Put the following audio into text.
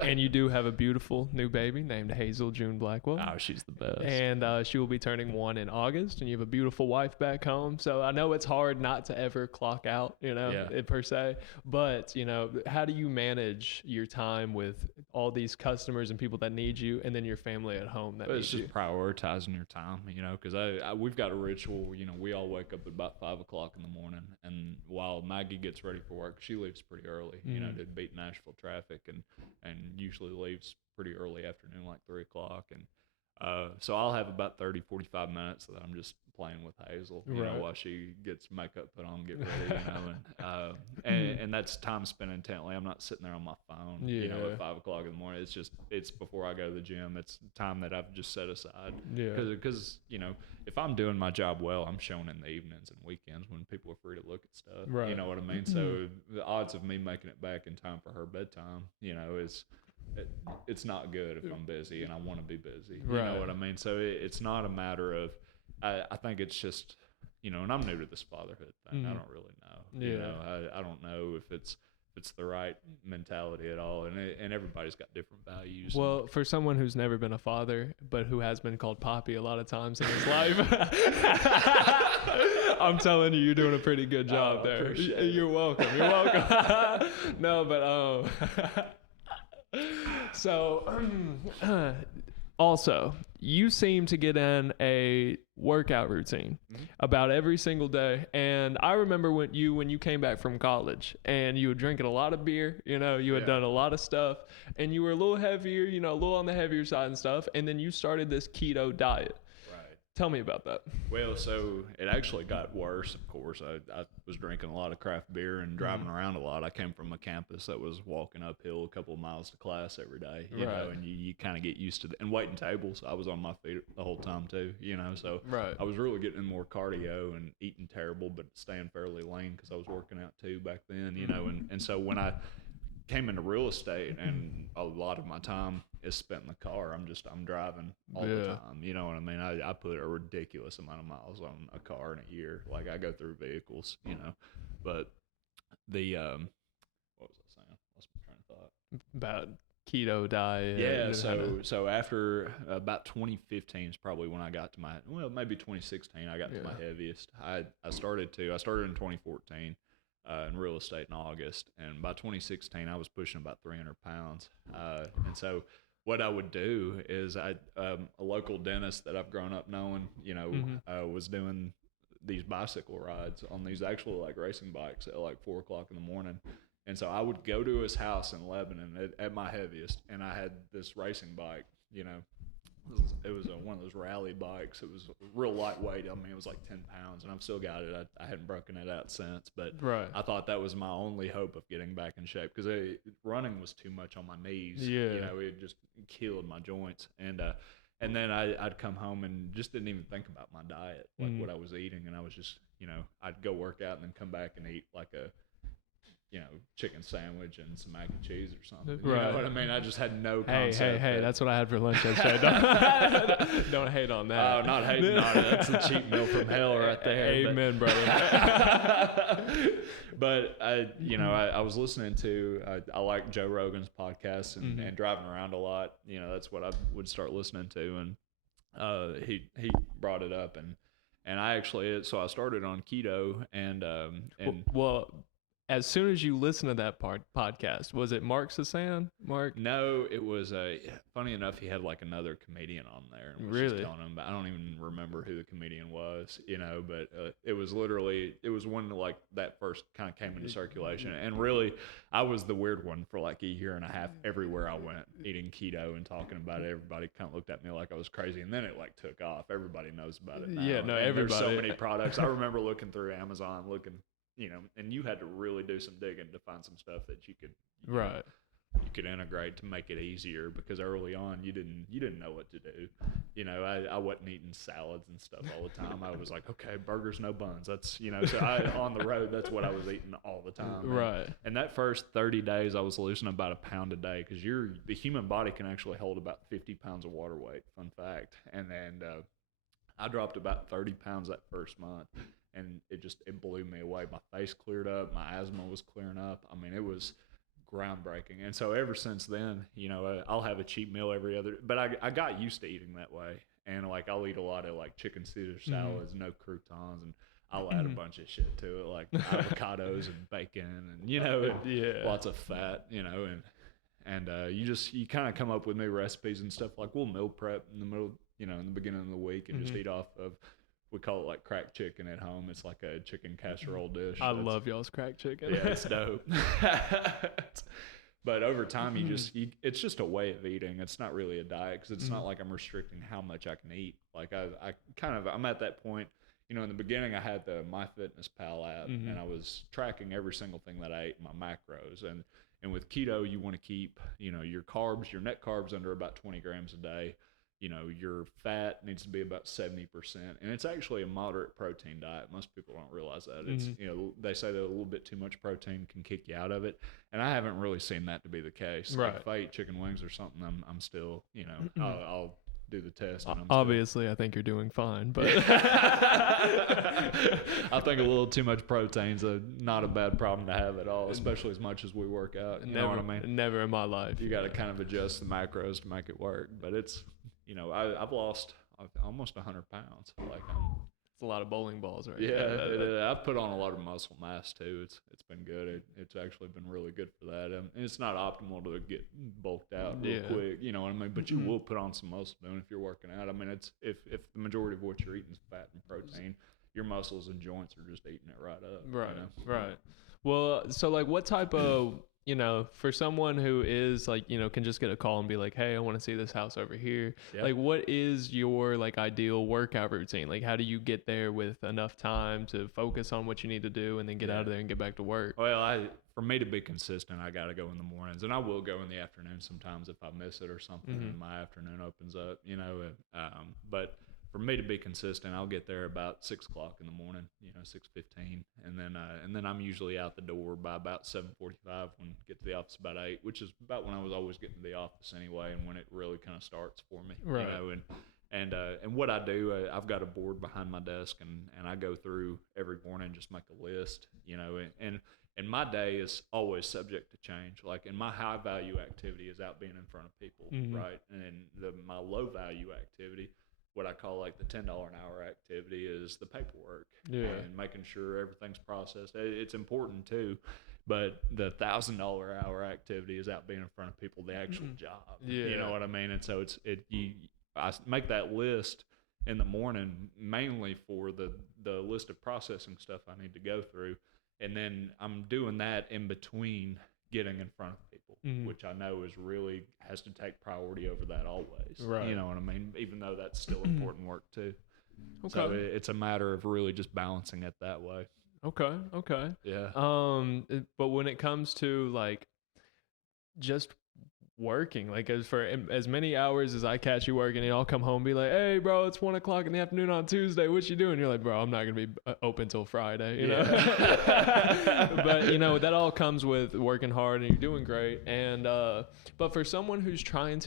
And you do have a beautiful new baby named Hazel June Blackwell. Oh, she's the best. And she will be turning 1 in August, and you have a beautiful wife back home. So I know it's hard not to ever clock out, per se. But, how do you manage your time with all these customers and people that need you, and then your family at home that needs you? It's just prioritizing your time, because we've got a ritual. We all wake up at about 5 o'clock in the morning, and while Maggie gets ready for work, she leaves pretty early, to beat Nashville traffic, and usually leaves pretty early afternoon, like 3 o'clock. And so I'll have about 30, 45 minutes that I'm just playing with Hazel, while she gets makeup put on, get ready, and that's time spent intently. I'm not sitting there on my phone, at 5 o'clock in the morning. It's before I go to the gym. It's time that I've just set aside. Because if I'm doing my job well, I'm showing in the evenings and weekends when people are free to look at stuff. Right. You know what I mean? So the odds of me making it back in time for her bedtime, it's not good if I'm busy and I want to be busy. You know what I mean? So it's not a matter of, I think it's just, and I'm new to this fatherhood thing. I don't really know. I don't know if it's the right mentality at all, and everybody's got different values. Well, for someone who's never been a father, but who has been called Poppy a lot of times in his life, I'm telling you, you're doing a pretty good job there. You're welcome. You're welcome. No, but so also, you seem to get in a workout routine about every single day. And I remember when you came back from college and you were drinking a lot of beer, you had done a lot of stuff, and you were a little heavier, a little on the heavier side and stuff. And then you started this keto diet. Tell me about that. Well, so it actually got worse, of course. I was drinking a lot of craft beer and driving around a lot. I came from a campus that was walking uphill a couple of miles to class every day, you know, and you kind of get used to and waiting tables. I was on my feet the whole time too, so I was really getting in more cardio and eating terrible, but staying fairly lean because I was working out too back then, and so when I came into real estate and a lot of my time is spent in the car, I'm driving all the time. You know what I mean? I put a ridiculous amount of miles on a car in a year. Like I go through vehicles, but the, what was I saying? Lost my train of thought. About keto diet. Yeah. So after about 2015 is probably when I got to maybe 2016, I got to my heaviest. I started in 2014. In real estate in August, and by 2016 I was pushing about 300 pounds, and so what I would do is a local dentist that I've grown up knowing, was doing these bicycle rides on these actual like racing bikes at like 4 o'clock in the morning, and so I would go to his house in Lebanon at my heaviest, and I had this racing bike, it was one of those rally bikes. It was real lightweight. I mean, it was like 10 pounds, and I've still got it. I hadn't broken it out since, but I thought that was my only hope of getting back in shape because running was too much on my knees. It just killed my joints. And then I'd come home and just didn't even think about my diet, like what I was eating, and I was just, I'd go work out and then come back and eat like a chicken sandwich and some mac and cheese or something. You know what I mean? I just had no concept. Hey, that's what I had for lunch yesterday. Don't hate on that. Oh, not hating on it. That's a cheap meal from hell right there. Amen, brother. But I was listening to, I like Joe Rogan's podcast and driving around a lot. That's what I would start listening to. And he brought it up and I actually, so I started on keto and well, as soon as you listen to that podcast, was it Mark Sasan? Mark? No, it was funny enough, he had like another comedian on there. And was just telling him, but I don't even remember who the comedian was, but it was when like that first kind of came into circulation. And really, I was the weird one for like a year and a half everywhere I went, eating keto and talking about it. Everybody kind of looked at me like I was crazy. And then it like took off. Everybody knows about it now. Yeah, no, everybody. There's so many products. I remember looking through Amazon, and you had to really do some digging to find some stuff that you could you could integrate to make it easier because early on you didn't know what to do. I wasn't eating salads and stuff all the time. I was like, okay, burgers, no buns. That's so on the road, that's what I was eating all the time. And that first 30 days I was losing about a pound a day because the human body can actually hold about 50 pounds of water weight. Fun fact. And then I dropped about 30 pounds that first month. And it blew me away. My face cleared up. My asthma was clearing up. I mean, it was groundbreaking. And so ever since then, you know, I'll have a cheat meal every other, but I got used to eating that way. And like, I'll eat a lot of like chicken Caesar salads, no croutons, and I'll add a bunch of shit to it, like avocados and bacon and, you know, lots of fat, you know, and you kind of come up with new recipes and stuff. Like, we'll meal prep in the middle, you know, in the beginning of the week and just eat off of, we call it like cracked chicken at home. It's like a chicken casserole dish. I love y'all's cracked chicken. Yeah, it's dope. But over time, it's just a way of eating. It's not really a diet, because it's not like I'm restricting how much I can eat. Like, I'm at that point, you know, in the beginning I had the MyFitnessPal app, and I was tracking every single thing that I ate, my macros. And with keto, you want to keep, you know, your carbs, your net carbs under about 20 grams a day. You know, your fat needs to be about 70%. And it's actually a moderate protein diet. Most people don't realize that. It's, you know, they say that a little bit too much protein can kick you out of it. And I haven't really seen that to be the case. Right. Like, if I eat chicken wings or something, I'm still, you know, I'll do the test. And Obviously, I think you're doing fine, but I think a little too much protein's not a bad problem to have at all, especially as much as we work out. You know what I mean? Never in my life. You got to kind of adjust the macros to make it work. But it's, you know, I've lost almost 100 pounds. Like, it's a lot of bowling balls, right? Yeah, I've put on a lot of muscle mass too. It's been good. It's actually been really good for that. And it's not optimal to get bulked out real quick, you know what I mean? But you will put on some muscle doing if you're working out. I mean, it's if the majority of what you're eating is fat and protein, your muscles and joints are just eating it right up. Right, you know? right. Well, so like, what type of, you know, for someone who is like, you know, can just get a call and be like, hey, I want to see this house over here. Yeah. Like, what is your like ideal workout routine? Like, how do you get there with enough time to focus on what you need to do and then get out of there and get back to work? Well, for me to be consistent, I got to go in the mornings, and I will go in the afternoon sometimes if I miss it or something and my afternoon opens up, you know, but for me to be consistent, I'll get there about 6 o'clock in the morning, you know, 6:15, and then I'm usually out the door by about 7:45 when I get to the office about 8, which is about when I was always getting to the office anyway, and when it really kind of starts for me, right. You know, and what I do, I've got a board behind my desk, and I go through every morning, just make a list, you know, and my day is always subject to change. Like, in my high value activity is out being in front of people, right, and my low value activity, what I call like the $10 an hour activity, is the paperwork and making sure everything's processed. It's important too, but the $1,000 hour activity is out being in front of people, the actual job. You know what I mean? And so I make that list in the morning mainly for the list of processing stuff I need to go through, and then I'm doing that in between getting in front of people, which I know has to take priority over that always. Right. You know what I mean? Even though that's still important work too. Okay. So it's a matter of really just balancing it that way. Okay. Yeah. But when it comes to like just working, like as many hours as I catch you working, and I'll come home and be like, hey bro, it's 1 o'clock in the afternoon on Tuesday, what you doing? You're like, bro, I'm not gonna be open till Friday, you know. But you know, that all comes with working hard, and you're doing great. And but for someone who's trying to